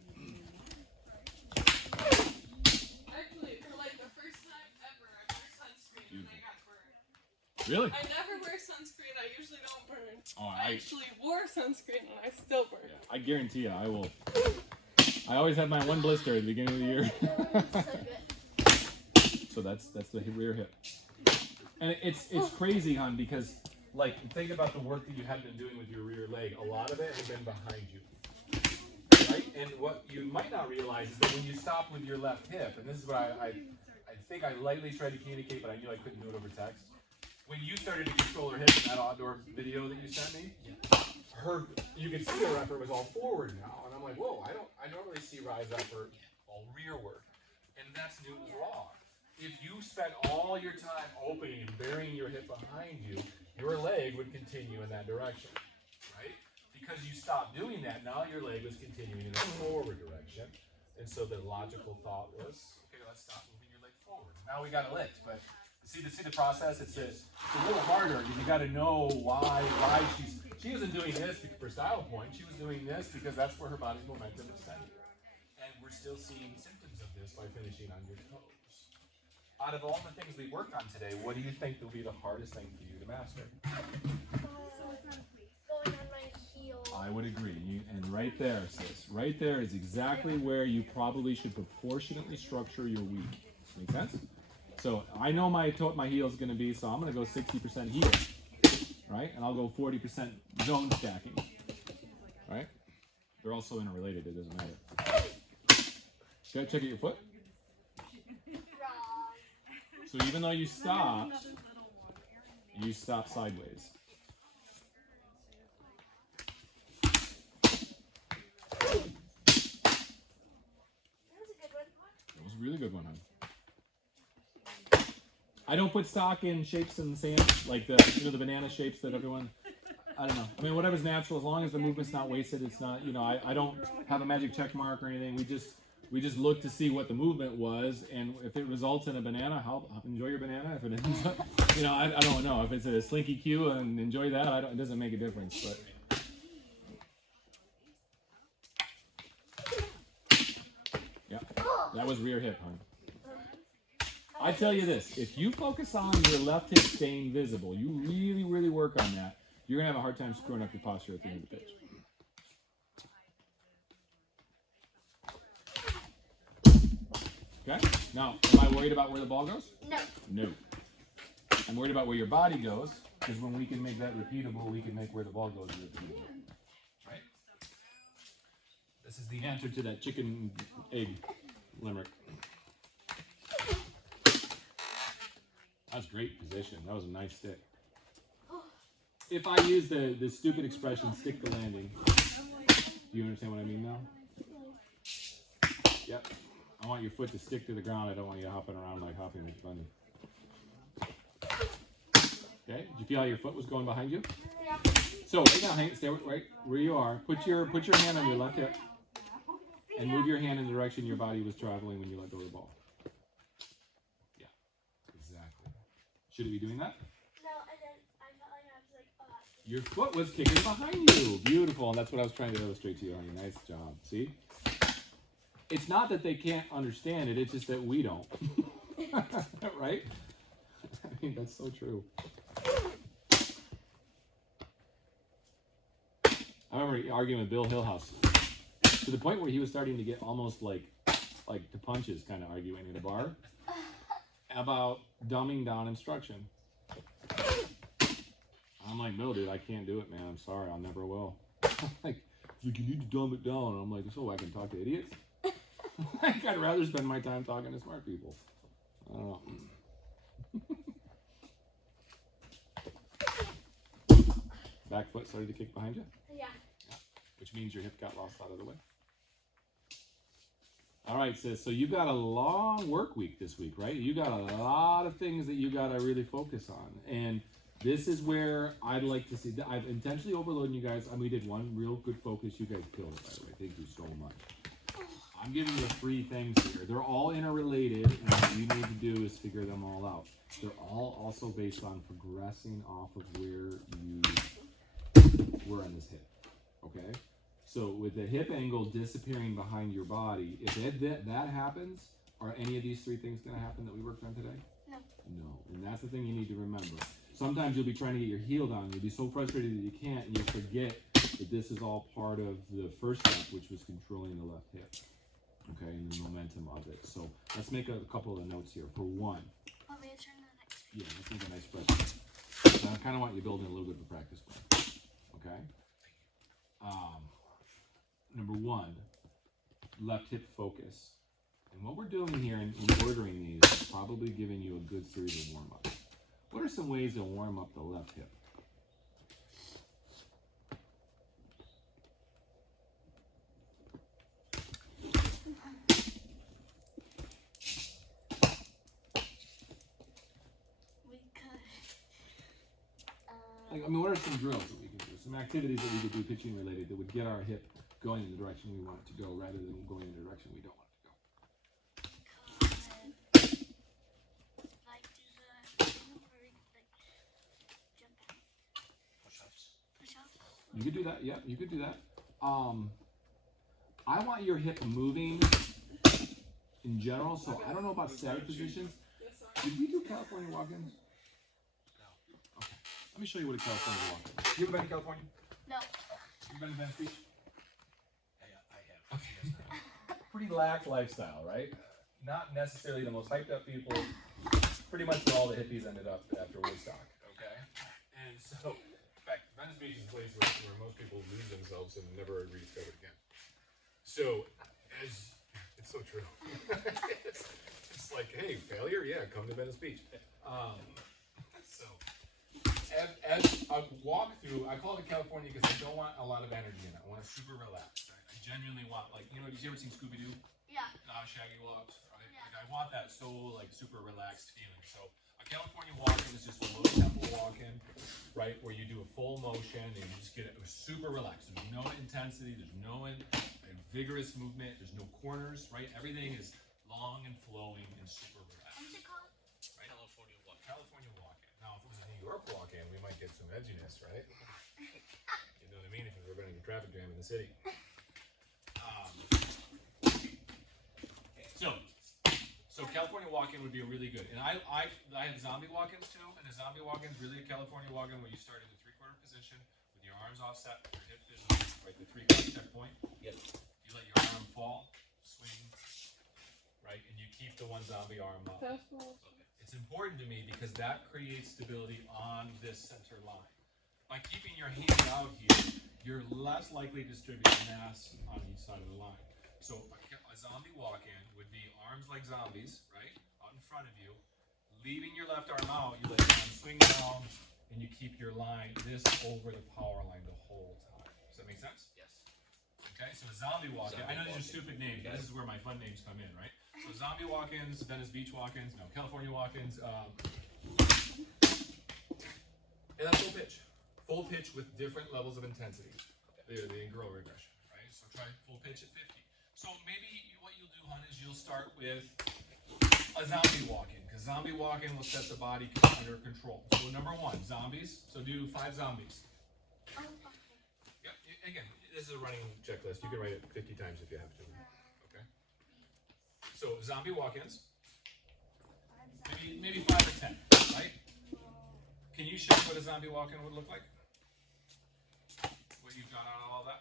Actually, for like the first time ever, I wore sunscreen and I got burned. Really? I never wear sunscreen. I usually don't burn. Oh, I actually wore sunscreen and I still burn. Yeah, I guarantee you, I will. I always have my one blister at the beginning of the year. So that's the rear hip. And it's crazy, hon, because like think about the work that you had been doing with your rear leg. A lot of it has been behind you, right? And what you might not realize is that when you stop with your left hip, and this is what I think I lightly tried to communicate, but I knew I couldn't do it over text. When you started to control her hip in that outdoor video that you sent me, you could see her upper was all forward now, and I'm like, whoa! I normally see rise upper all rearward, and that's Newton's law. If you spent all your time opening and burying your hip behind you, your leg would continue in that direction, right? Because you stopped doing that, now your leg was continuing in a forward direction, and so the logical thought was, okay, let's stop moving your leg forward. Now we got it licked, but see the process. It's a little harder because you got to know why she wasn't doing this for style point. She was doing this because that's where her body's momentum is centered, and we're still seeing symptoms of this by finishing on your toes. Out of all the things we worked on today, what do you think will be the hardest thing for you to master? Going on my heel. I would agree. And right there, sis, right there is exactly where you probably should proportionately structure your week. Make sense? So I know my heel is going to be, so I'm going to go 60% heel, right? And I'll go 40% zone stacking, right? They're also interrelated. It doesn't matter. Check out your foot. So even though you stop sideways. That was a really good one, hon. I don't put stock in shapes in the sand, like the banana shapes that everyone, I don't know. I mean, whatever's natural, as long as the movement's not wasted, it's not, I don't have a magic check mark or anything. We just look to see what the movement was, and if it results in a banana, enjoy your banana. If it ends up, I don't know. If it's a slinky cue and enjoy that, it doesn't make a difference. But yeah, that was rear hip, hon. I tell you this, if you focus on your left hip staying visible, you really, really work on that, you're going to have a hard time screwing up your posture at the end of the pitch. Okay? Now, am I worried about where the ball goes? No. No. I'm worried about where your body goes, because when we can make that repeatable, we can make where the ball goes repeatable. Right? This is the answer to that chicken egg limerick. That was great position. That was a nice stick. If I use the stupid expression, stick the landing, do you understand what I mean now? Yep. I want your foot to stick to the ground. I don't want you hopping around like hopping with bunny. Okay? Did you feel how your foot was going behind you? Yeah. So right now, stay right where you are. Put your hand on your left hip and move your hand in the direction your body was traveling when you let go of the ball. Yeah. Exactly. Should it be doing that? No, I didn't. I felt like I was like, oh. Your foot was kicking behind you. Beautiful. And that's what I was trying to illustrate to you, honey. Nice job. See? It's not that they can't understand it. It's just that we don't. Right? I mean, that's so true. I remember arguing with Bill Hillhouse to the point where he was starting to get almost like to punches kind of arguing in a bar about dumbing down instruction. I'm like, no, dude, I can't do it, man. I'm sorry, I never will. Like, you need to dumb it down. And I'm like, so I can talk to idiots? Like, I'd rather spend my time talking to smart people. I don't know. Back foot started to kick behind you? Yeah. Which means your hip got lost out of the way. All right, sis. So you got a long work week this week, right? You got a lot of things that you got to really focus on. And this is where I'd like to see. I've intentionally overloaded you guys. I mean, we did one real good focus. You guys killed it, by the way. Thank you so much. I'm giving you 3 things here. They're all interrelated, and what you need to do is figure them all out. They're all also based on progressing off of where you were on this hip. Okay? So with the hip angle disappearing behind your body, if that happens, are any of these 3 things going to happen that we worked on today? No. No. And that's the thing you need to remember. Sometimes you'll be trying to get your heel down. You'll be so frustrated that you can't, and you'll forget that this is all part of the first step, which was controlling the left hip. Okay, and the momentum of it. So let's make a couple of notes here. For one, Want me to turn the next page? yeah, let's make a nice spreadsheet. So I kind of want you building a little bit of a practice plan. Okay. Number 1, left hip focus. And what we're doing here in ordering these is probably giving you a good series of warm-ups. What are some ways to warm up the left hip? We could. Like, I mean, what are some drills that we can do? Some activities that we could do pitching related that would get our hip going in the direction we want it to go rather than going in the direction we don't want it to go. Like do the thing where we like jump back. Push-ups. Push ups. You could do that. Yeah, you could do that. I want your hip moving in general, so I don't know about static positions. Yes, sir. Did we do California walk-ins? No. Okay. Let me show you what a California walk-in is. You ever been to California? No. You been to Venice Beach? I have. She has. Pretty lax lifestyle, right? Not necessarily the most hyped up people. Pretty much where all the hippies ended up after Woodstock. Okay? And so, in fact, Venice Beach is a place where most people lose themselves and never are rediscovered again. So, it's so true. it's like, hey, failure? Yeah, come to Venice Beach. So, as a walkthrough, I call it California because I don't want a lot of energy in it. I want it super relaxed. I genuinely want, like, you know, have you ever seen Scooby-Doo? Yeah. Shaggy walks, right? Yeah. Like, I want that so, like, super relaxed feeling. So, a California walk-in is just a low tempo walk-in, right? Where you do a full motion and you just get it super relaxed. There's no intensity, there's no vigorous movement, there's no corners, right? Everything is long and flowing and super relaxed. What's it called? Right? California walk. California walk-in. Now, if it was a New York walk-in, we might get some edginess, right? You know what I mean? If we were running a traffic jam in the city. So California walk-in would be really good. And I have zombie walk-ins too, and a zombie walk-in is really a California walk-in where you start in the three-quarter position with your arms offset, your hip vision, right, the three-quarter checkpoint. Yep. You let your arm fall, swing, right, and you keep the one zombie arm up. Fastball. It's important to me because that creates stability on this center line. By keeping your hand out here, you're less likely to distribute mass on each side of the line. So a zombie walk-in would be arms like zombies, right, out in front of you. Leaving your left arm out, you let your arm swing down, and you keep your line this over the power line the whole time. Does that make sense? Yes. Okay, so a zombie walk-in. I know these are stupid names, but this is where my fun names come in, right? So zombie walk-ins, Venice Beach walk-ins, no, California walk-ins. And that's full pitch. Full pitch with different levels of intensity. They're the girl regression, right? So try full pitch at 50. So maybe what you'll do, hon, is you'll start with a zombie walk-in, because zombie walk-in will set the body under control. So number one, zombies. So do 5 zombies. Oh, okay. Yep. Again, this is a running checklist. You can write it 50 times if you have to. Okay. So zombie walk-ins. Maybe 5 or 10, right? Can you show what a zombie walk-in would look like? What you've got out of all that?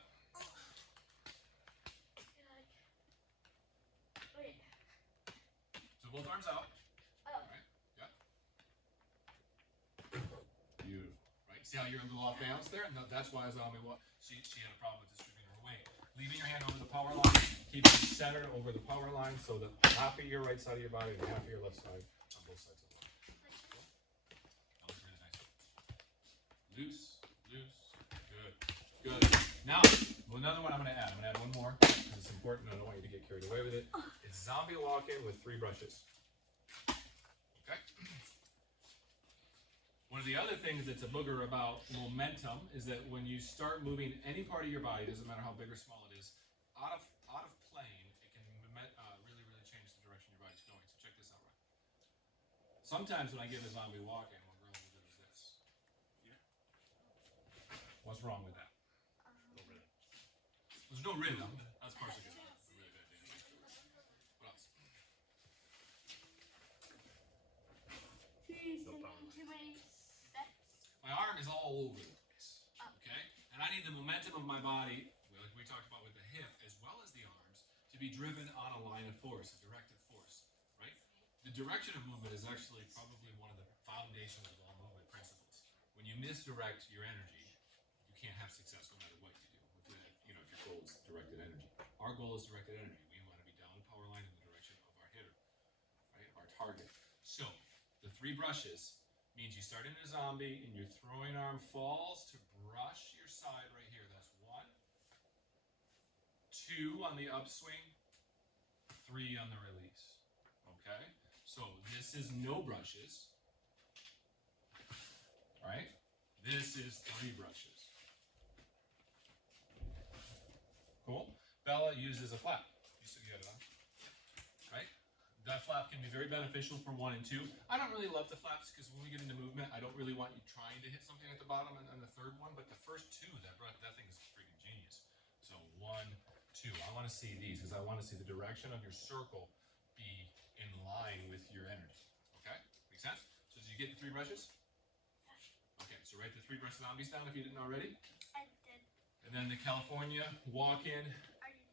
Wait. So both arms out. Oh. Right? Yep. Beautiful. Right? See how you're a little off balance there? No, that's why a zombie walk. She had a problem with distributing her weight. Leaving your hand over the power line, keep it centered over the power line so that half of your right side of your body and half of your left side on both sides of the line. That was really nice. Loose, good, good. Now, another one I'm going to add. I'm going to add one more because it's important. I don't want you to get carried away with it. It's zombie walk-in with 3 brushes. Okay. One of the other things that's a booger about momentum is that when you start moving any part of your body, doesn't matter how big or small it is, out of plane, it can really change the direction your body's going. So check this out, right? Sometimes when I give a zombie walk-in, what girls will do is this. What's wrong with that? No rhythm. There's no rhythm. That's partially good. Really bad thing. What else? She's No doing problem. too many steps. My arm is all over the place, okay? And I need the momentum of my body, like we talked about with the hip, as well as the arms, to be driven on a line of force, a directed force, right? The direction of movement is actually probably one of the foundations of all movement principles. When you misdirect your energy, you can't have success no matter what you do. If your goal is directed energy. Our goal is directed energy. We 3 brushes means you start in a zombie and your throwing arm falls to brush your side right here. That's 1, 2 on the upswing, 3 on the release. Okay? So this is no brushes. Right? This is 3 brushes. Cool? Bella uses a flap. You still get it on. Right? That flap can be very beneficial for 1 and 2. I don't really love the flaps because when we get into movement, I don't really want you trying to hit something at the bottom and the third one, but the first 2, that thing is freaking genius. So 1, 2. I want to see these because I want to see the direction of your circle be in line with your energy. Okay? Make sense? So did you get the 3 brushes? Okay, so write the 3 brush zombies down if you didn't already. I did. And then the California walk-in Are you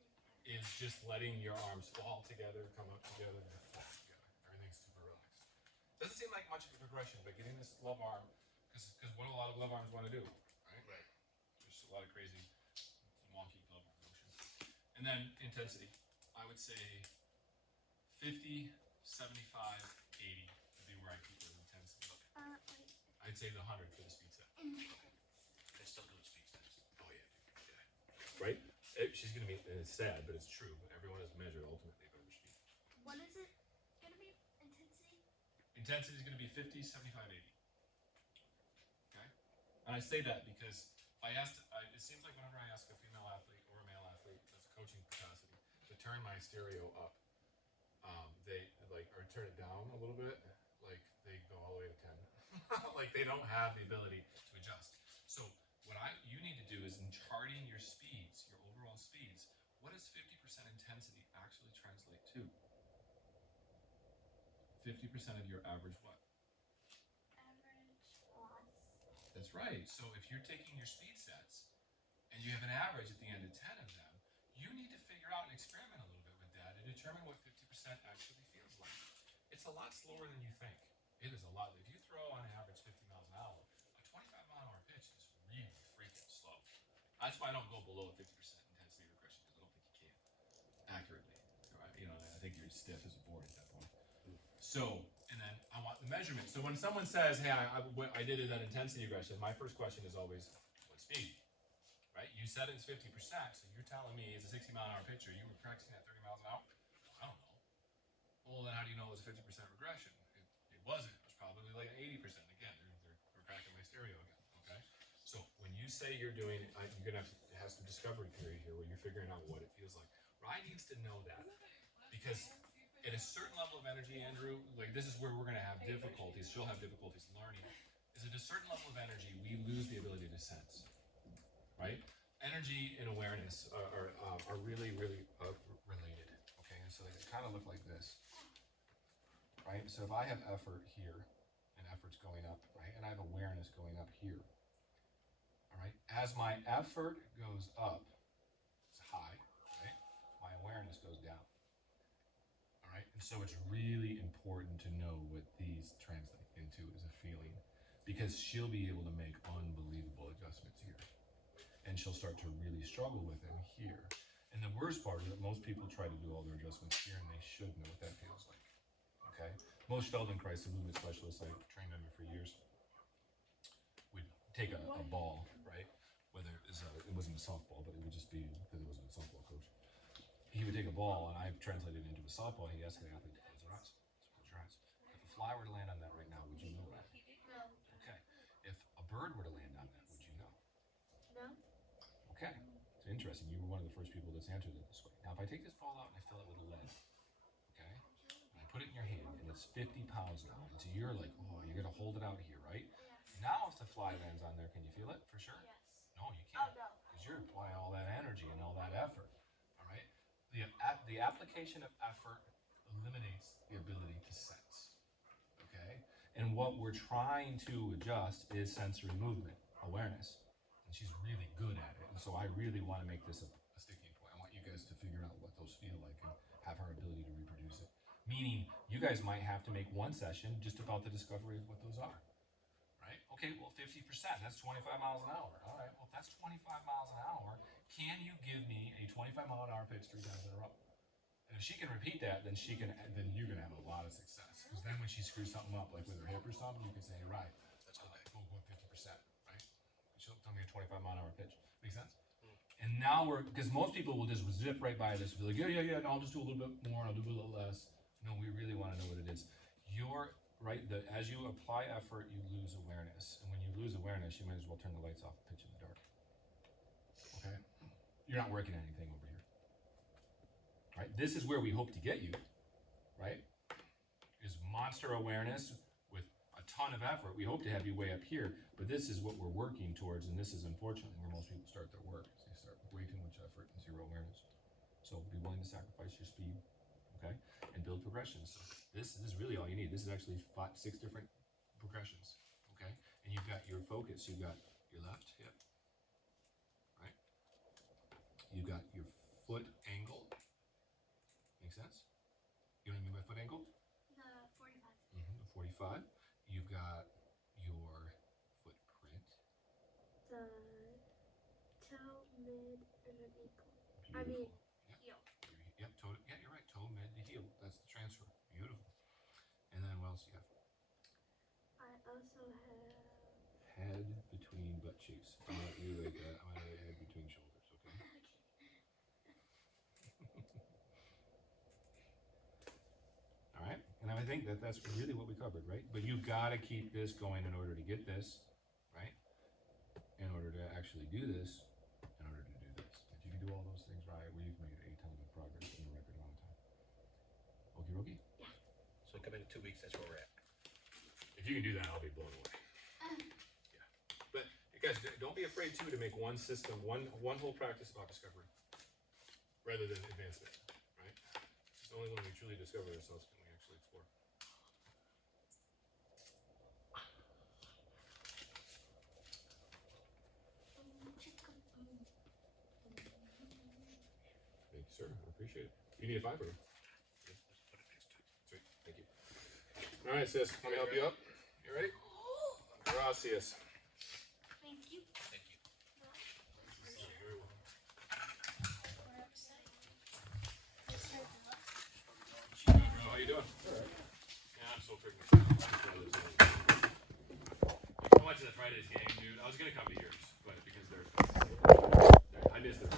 is just letting your arms fall together, come up together, and fall together. Everything's super relaxed. Doesn't seem like much of a progression, but getting this glove arm, because what a lot of glove arms want to do, right? Right. There's a lot of crazy, wonky glove arm motion. And then intensity. I would say 50, 75, 80 would be where I keep the intensity. wait. I'd say the 100 for the speed set. I still do speed steps. Oh yeah, right? She's gonna be, and it's sad, but it's true. But everyone is measured ultimately by their speed. What is it gonna be? Intensity? Intensity is gonna be 50, 75, 80. Okay? And I say that because it seems like whenever I ask a female athlete or a male athlete that's a coaching capacity to turn my stereo up, they like, or turn it down a little bit, like they go all the way to 10. Like they don't have the ability to adjust. So what you need to do is in charting your speeds, your overall speeds, what does 50% intensity actually translate to? 50% of your average what? Average loss. That's right. So if you're taking your speed sets and you have an average at the end of 10 of them, you need to figure out and experiment a little bit with that and determine what 50% actually feels like. It's a lot slower than you think. It is a lot. If you throw on average 50 miles an hour, a 25-mile-an-hour pitch is really freaking slow. That's why I don't go below 50% intensity regression because I don't think you can accurately. Right? You know, I think you're stiff as a board at that point. So, and then I want the measurement. So when someone says, "Hey, I did it at intensity regression," my first question is always, "What speed?" Right? You said it's 50%, so you're telling me it's a 60-mile-an-hour pitcher. You were practicing at 30 miles an hour. I don't know. Well, then how do you know it was a 50% regression? It wasn't. It was probably like 80%. Again, we're cracking my stereo again. Okay. So when you say you're doing, you're gonna have some discovery period here where you're figuring out what it feels like. Ryan needs to know that because at a certain level of energy, Andrew, like this is where we're gonna have difficulties. She'll have difficulties learning. Is at a certain level of energy, we lose the ability to sense. Right? Energy and awareness are really, really related. Okay, and so they kind of look like this. Right? So if I have effort here, and effort's going up, right? And I have awareness going up here. All right? As my effort goes up, it's high, right? My awareness goes down. All right? And so it's really important to know what these translate into as a feeling because she'll be able to make unbelievable adjustments here. And she'll start to really struggle with them here. And the worst part is that most people try to do all their adjustments here and they should know what that feels like. Okay? Most Feldenkrais, the movement specialists I trained under for years, would take a ball, right? Whether it wasn't a softball, but it would just be because it wasn't a softball coach. He would take a ball and I translated it into a softball. He asked the athlete to close their eyes. Close your eyes. If a fly were to land on that right now, would you know that? No. Okay. If a bird were to land on that, would you know? No. Okay. It's interesting. You were one of the first people that's answered it this way. Now, if I take this ball out and I fill it with lead, okay, and I put it in your hand, and it's 50 pounds now, and so you're like, oh, you're gonna hold it out here, right? Yes. Now, if the fly lands on there, can you feel it for sure? Yes. No, you Oh can't, no. because you're applying all that energy and all that effort. All right. The application of effort eliminates the ability to sense. Okay. And what we're trying to adjust is sensory movement, awareness. And she's really good at it. And so I really want to make this a sticking point. I want you guys to figure out what those feel like and have her ability to reproduce it. Meaning, you guys might have to make one session just about the discovery of what those are. Right? Okay, well, 50%, that's 25 miles an hour. All right, well, if that's 25 miles an hour, can you give me a 25-mile-an-hour pitch 3 times in a row? And if she can repeat that, then you're gonna have a lot of success. Because then when she screws something up, like with her hip or something, you can say, hey, right, let's go 50%, right? She'll tell me a 25-mile-an-hour pitch. Make sense? And now because most people will just zip right by this, be like, yeah, no, I'll just do a little bit more, I'll do a little less. No, we really want to know what it is. As you apply effort, you lose awareness. And when you lose awareness, you might as well turn the lights off and pitch in the dark. Okay? You're not working anything over here. Right? This is where we hope to get you, right? Is monster awareness with a ton of effort. We hope to have you way up here, but this is what we're working towards, and this is unfortunately where most people start their work. They start with way too much effort and zero awareness. So be willing to sacrifice your speed, okay? And build progressions. So this is really all you need. This is actually 6 different progressions, okay? And you've got your focus. You've got your left hip, right? You've got your foot angle. Make sense? You know what I mean by foot angle? The 45. The 45. You've got your footprint. The toe, mid, and an ankle. Beautiful. I mean, Yep. heel. Yep, toe. Yeah, you're right. Toe, mid to heel. That's the transfer. Beautiful. And then what else you have? I also have. Head between butt cheeks. I'm gonna let you like that. I'm gonna lay head between shoulders. Okay. All right. And I think that's really what we covered, right? But you've got to keep this going in order to get this, right? In order to actually do this, in order to do this. If you can do all those things right, we've made a ton of progress in a record amount of time. Okie dokie? So come in 2 weeks, that's where we're at. If you can do that, I'll be blown away. Yeah. But you guys, don't be afraid too to make one system, one whole practice about discovery, rather than advancement, right? It's only when we truly discover ourselves can we actually explore. Thank you, sir. I appreciate it. You need a fiber? Let's put it next to it. Sweet. Thank you. All right, sis. Let me help you up. You ready? Gracias. Thank you. Thank you. Very well. How you doing? All right. Yeah, I'm so freaking excited. I went to the Fridays game, dude. I was gonna come to yours, but because there's I missed it.